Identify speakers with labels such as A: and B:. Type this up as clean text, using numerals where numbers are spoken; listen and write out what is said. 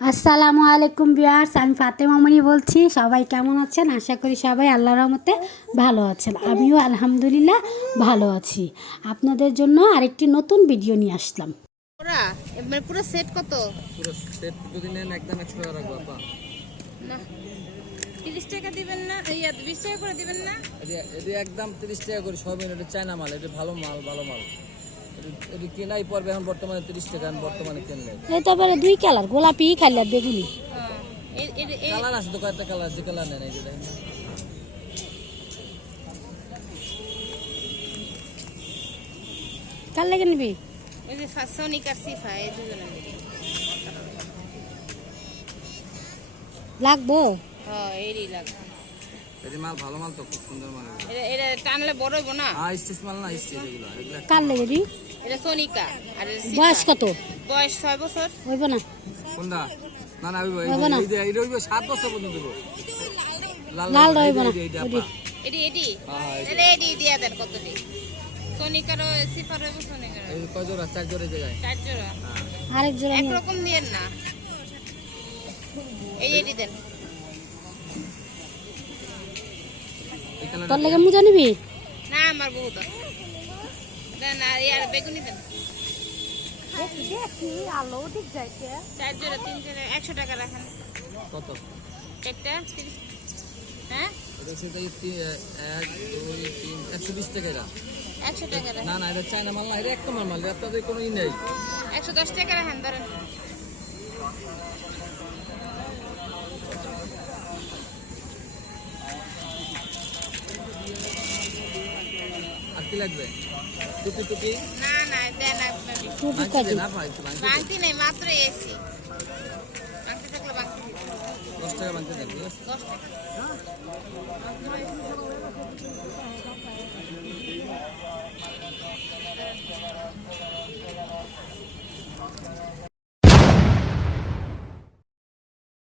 A: আসসালামু আলাইকুম ভিউয়ার্স, আমি ফাতেমা মনি বলছি। সবাই কেমন আছেন? আশা করি সবাই আল্লাহর রহমতে ভালো আছেন। আমিও আলহামদুলিল্লাহ ভালো আছি। আপনাদের জন্য আরেকটি নতুন ভিডিও নিয়ে আসলাম।
B: পুরা মানে পুরো সেট কত?
C: পুরো সেট যদি নেন একদম 100 টাকা রাখবো আপা।
B: না 30 টাকা দিবেন না, 20 টাকা করে দিবেন না?
C: এটি একদম 30 টাকা করে সব এটা চায়না মাল, এটা ভালো মাল ভালো মাল। এটি কেনাই পড়বে এখন বর্তমানে 30 টাকা, বর্তমানে কিনলে।
A: এই তারপরে দুই কালার, গোলাপি খালি আর বেগুনি।
C: কালার আছে তো, কয়েকটা কালার, যে কালার নেন এই যে দেখেন।
A: কার লাগে নিবি?
B: ওই যে সোনিক আর সিফা, এই দুজনের লেগে
A: লাগবো?
B: হ্যাঁ এরই লাগবে।
C: এটি মাল ভালো মাল তো, খুব সুন্দর মাল।
B: এটা টানলে বড় হইব না?
C: স্টিচ মাল না, স্টিচ এগুলো এগুলো।
A: কার লাগে রে?
B: এটা সোনিকা আর সিফা।
A: বয়স কত?
B: বয়স 6 বছর।
A: হইব না?
C: কোনটা? না না হইব,
A: হইব না।
C: এই হইব 7 বছর পর্যন্ত দেব।
A: লাল হইব না।
C: এইটা আপা।
B: এডি
C: হ্যাঁ,
B: তাহলে এডি দিয়া দেন কত দি? সোনিকার সিফার হইব, সোনিকার
C: এই কয় জোড়া? 4 জোড়া জায়গায়।
B: 4 জোড়া।
A: আরেক জোড়া নিয়ে।
B: একরকম দিয়েন না, এই এডি দেন।
C: এই কালার
A: তোর লাগে মুজা নিবি?
B: না আমার বহুত আছে, দেন আর ইয়ার বেগুনি দেন।
A: দেখি আলো ঠিক যাইছে।
B: 4 জোড়া 3 জোড়া 100 টাকা রাখেন।
C: কত?
B: একটা 30। হ্যাঁ
C: এটা সেটা 1 2 3 120 টাকা এটা।
B: 100 টাকা রাখেন।
C: না না, এটা চায়না মাল না, এটা এক নম্বর মাল, আপনাদের কোনো ই নেই।
B: 110 টাকা রাখেন ধরেন।
C: আর কি লাগবে? টুপি টুপি
B: না না দেন আপনার।
A: টুপি
C: ভাঙতে
A: কত?
C: দেন, না ভাই একটু ভাঙতে দেন।
B: বাংতি নেই, মাত্র এসি। বাংতি থাকলে বাংতি দিন।
C: 10 টাকা ভাঙতে দেন, ঠিক আছে?
B: 10 টাকা।